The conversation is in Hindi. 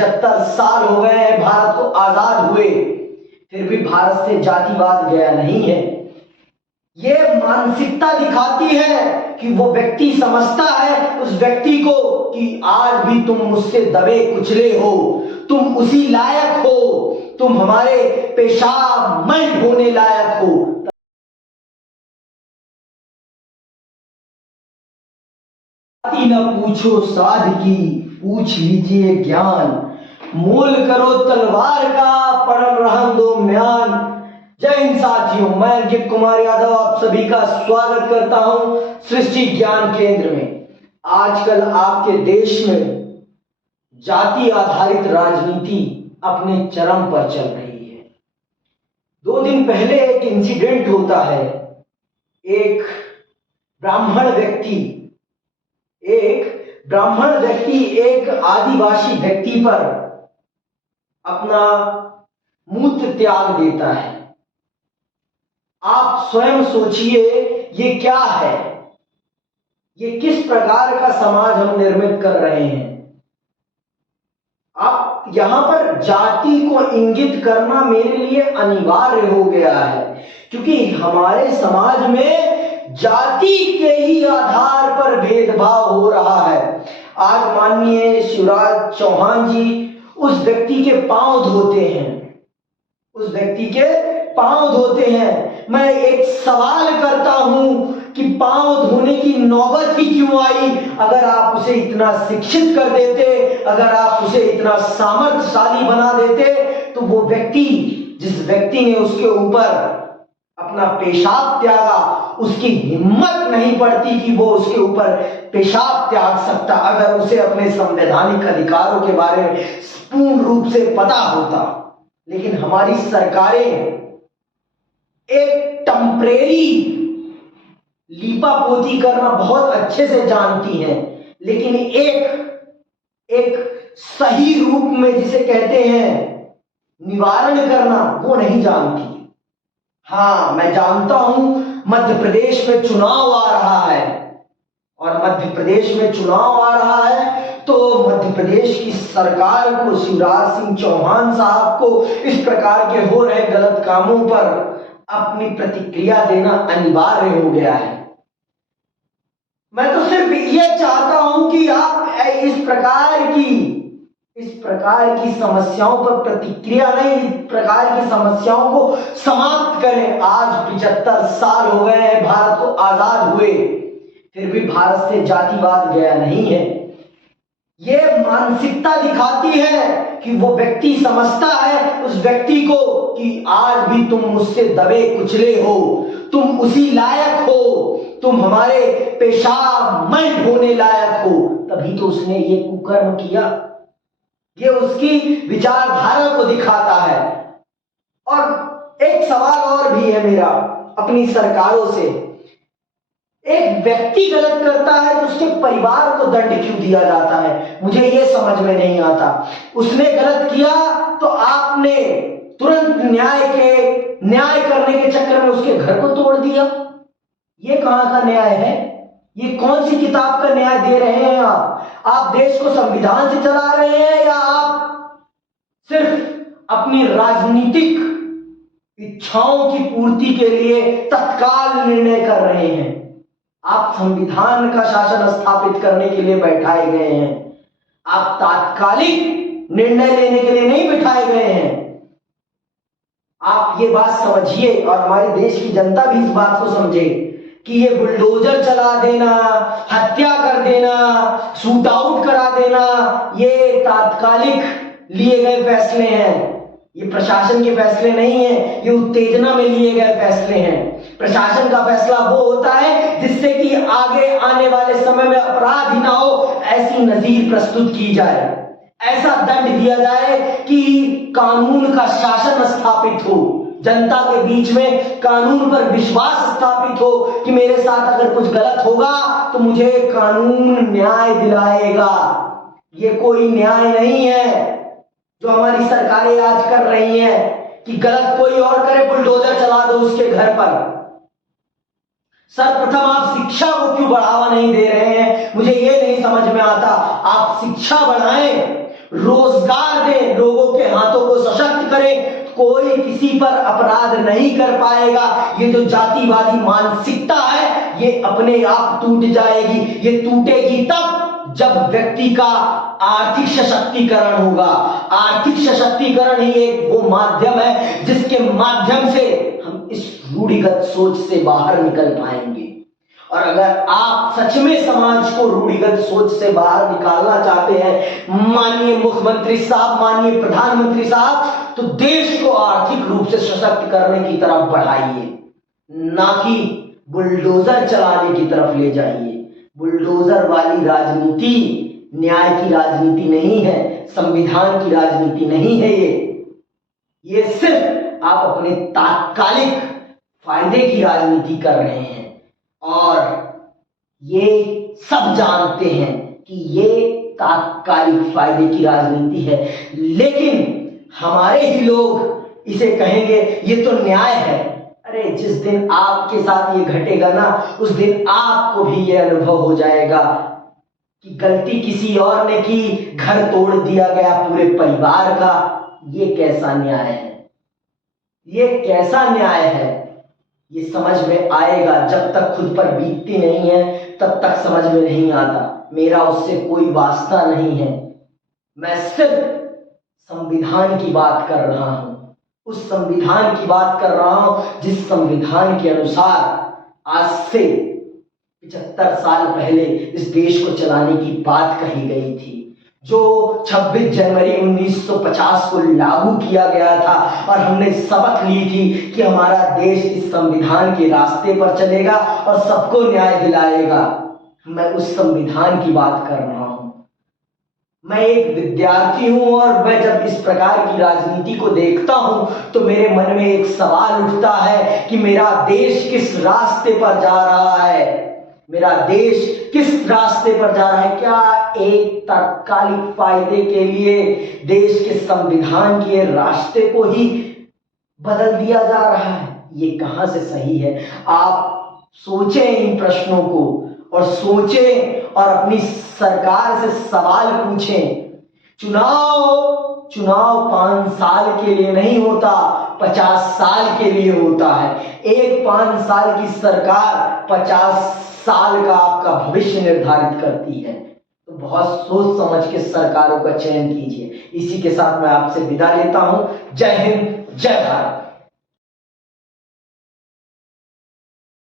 75 साल हो गए हैं भारत को आजाद हुए, फिर भी भारत से जातिवाद गया नहीं है। ये मानसिकता दिखाती है कि वो व्यक्ति समझता है उस व्यक्ति को कि आज भी तुम मुझसे दबे कुचले हो, तुम उसी लायक हो, तुम हमारे पेशाब में होने लायक हो। न पूछो साध की, पूछ लीजिए ज्ञान, मोल करो तलवार का, परम रहम दो म्यान। जय हिंद साथियों, मैं अंकित कुमार यादव आप सभी का स्वागत करता हूं सृष्टि ज्ञान केंद्र में। आजकल आपके देश में जाति आधारित राजनीति अपने चरम पर चल रही है। 2 दिन पहले एक इंसिडेंट होता है। एक ब्राह्मण व्यक्ति एक आदिवासी व्यक्ति पर अपना मूत्र त्याग देता है। आप स्वयं सोचिए ये क्या है, ये किस प्रकार का समाज हम निर्मित कर रहे हैं। आप यहां पर जाति को इंगित करना मेरे लिए अनिवार्य हो गया है, क्योंकि हमारे समाज में जाति के ही आधार पर भेदभाव हो रहा है। आज माननीय शिवराज चौहान जी उस व्यक्ति के पांव धोते हैं। मैं एक सवाल करता हूं कि पांव धोने की नौबत ही क्यों आई? अगर आप उसे इतना शिक्षित कर देते, अगर आप उसे इतना सामर्थ्यशाली बना देते, तो वो व्यक्ति, जिस व्यक्ति ने उसके ऊपर अपना पेशाब त्यागा, उसकी हिम्मत नहीं पड़ती कि वो उसके ऊपर पेशाब त्याग सकता, अगर उसे अपने संवैधानिक अधिकारों के बारे में पूर्ण रूप से पता होता। लेकिन हमारी सरकारें एक टेम्परेरी लीपापोती करना बहुत अच्छे से जानती हैं, लेकिन एक सही रूप में जिसे कहते हैं निवारण करना, वो नहीं जानती। हाँ, मैं जानता हूं मध्य प्रदेश में चुनाव आ रहा है, और मध्य प्रदेश में चुनाव आ रहा है तो मध्य प्रदेश की सरकार को, शिवराज सिंह चौहान साहब को इस प्रकार के हो रहे गलत कामों पर अपनी प्रतिक्रिया देना अनिवार्य हो गया है। मैं तो सिर्फ ये चाहता हूं कि आप इस प्रकार की समस्याओं पर प्रतिक्रिया नहीं, इस प्रकार की समस्याओं को समाप्त करें। आज 75 साल हो गए हैं भारत को आजाद हुए, फिर भी भारत से जातिवाद गया नहीं है। ये मानसिकता दिखाती है कि वो व्यक्ति समझता है उस व्यक्ति को कि आज भी तुम मुझसे दबे कुचले हो, तुम उसी लायक हो, तुम हमारे पेशाब में होने लायक हो। तभी तो उसने ये कुकर्म किया। ये उसकी विचारधारा को दिखाता है। और एक सवाल और भी है मेरा अपनी सरकारों से। एक व्यक्ति गलत करता है तो उसके परिवार को दंड क्यों दिया जाता है? मुझे ये समझ में नहीं आता। उसने गलत किया तो आपने तुरंत न्याय करने के चक्कर में उसके घर को तोड़ दिया। ये कहां का न्याय है? ये कौन सी किताब का न्याय दे रहे हैं आप देश को संविधान से चला रहे हैं, या आप सिर्फ अपनी राजनीतिक इच्छाओं की पूर्ति के लिए तत्काल निर्णय कर रहे हैं? आप संविधान का शासन स्थापित करने के लिए बैठाए गए हैं, आप तात्कालिक निर्णय लेने के लिए नहीं बिठाए गए हैं। आप ये बात समझिए, और हमारे देश की जनता भी इस बात को समझे कि ये बुलडोजर चला देना, हत्या कर देना, शूट आउट करा देना, ये तात्कालिक लिए गए फैसले हैं। ये प्रशासन के फैसले नहीं है, ये उत्तेजना में लिए गए फैसले हैं। प्रशासन का फैसला वो होता है जिससे कि आगे आने वाले समय में अपराध ही ना हो, ऐसी नजीर प्रस्तुत की जाए, ऐसा दंड दिया जाए कि कानून का शासन स्थापित हो, जनता के बीच में कानून पर विश्वास स्थापित हो कि मेरे साथ अगर कुछ गलत होगा तो मुझे कानून न्याय दिलाएगा। ये कोई न्याय नहीं है जो हमारी सरकारें आज कर रही हैं कि गलत कोई और करे, बुलडोजर चला दो उसके घर पर। सर्वप्रथम आप शिक्षा को क्यों बढ़ावा नहीं दे रहे हैं? मुझे ये नहीं समझ में आता। आप शिक्षा बढ़ाएं, रोजगार दें, लोगों के हाथों को सशक्त करें, कोई किसी पर अपराध नहीं कर पाएगा। ये जो जातिवादी मानसिकता है ये अपने आप टूट जाएगी। ये टूटेगी तब जब व्यक्ति का आर्थिक सशक्तिकरण होगा। आर्थिक सशक्तिकरण ही एक वो माध्यम है जिसके माध्यम से हम इस रूढ़िगत सोच से बाहर निकल पाएंगे। और अगर आप सच में समाज को रूढ़िगत सोच से बाहर निकालना चाहते हैं, माननीय मुख्यमंत्री साहब, माननीय प्रधानमंत्री साहब, तो देश को आर्थिक रूप से सशक्त करने की तरफ बढ़ाइए, ना कि बुलडोजर चलाने की तरफ ले जाइए। बुलडोजर वाली राजनीति न्याय की राजनीति नहीं है, संविधान की राजनीति नहीं है। ये सिर्फ आप अपने तात्कालिक फायदे की राजनीति कर रहे हैं और ये सब जानते हैं कि ये तात्कालिक फायदे की राजनीति है। लेकिन हमारे ही लोग इसे कहेंगे ये तो न्याय है। अरे जिस दिन आपके साथ ये घटेगा ना, उस दिन आपको भी ये अनुभव हो जाएगा कि गलती किसी और ने की, घर तोड़ दिया गया पूरे परिवार का। ये कैसा न्याय है? ये कैसा न्याय है? ये समझ में आएगा, जब तक खुद पर बीतती नहीं है तब तक समझ में नहीं आता। मेरा उससे कोई वास्ता नहीं है, मैं सिर्फ संविधान की बात कर रहा हूं। उस संविधान की बात कर रहा हूं जिस संविधान के अनुसार आज से 75 साल पहले इस देश को चलाने की बात कही गई थी, जो 26 जनवरी 1950 को लागू किया गया था। और हमने सबक ली थी कि हमारा देश इस संविधान के रास्ते पर चलेगा और सबको न्याय दिलाएगा। मैं उस संविधान की बात कर रहा हूं। मैं एक विद्यार्थी हूं और मैं जब इस प्रकार की राजनीति को देखता हूं तो मेरे मन में एक सवाल उठता है कि मेरा देश किस रास्ते पर जा रहा है। मेरा देश किस रास्ते पर जा रहा है? क्या एक तात्कालिक फायदे के लिए देश के संविधान के रास्ते को ही बदल दिया जा रहा है? ये कहां से सही है? आप सोचें इन प्रश्नों को और सोचें और अपनी सरकार से सवाल पूछें। चुनाव 5 साल के लिए नहीं होता, 50 साल के लिए होता है। एक 5 साल की सरकार 50 साल का आपका भविष्य निर्धारित करती है। तो बहुत सोच समझ के सरकारों का चयन कीजिए। इसी के साथ मैं आपसे विदा लेता हूं। जय हिंद, जय भारत।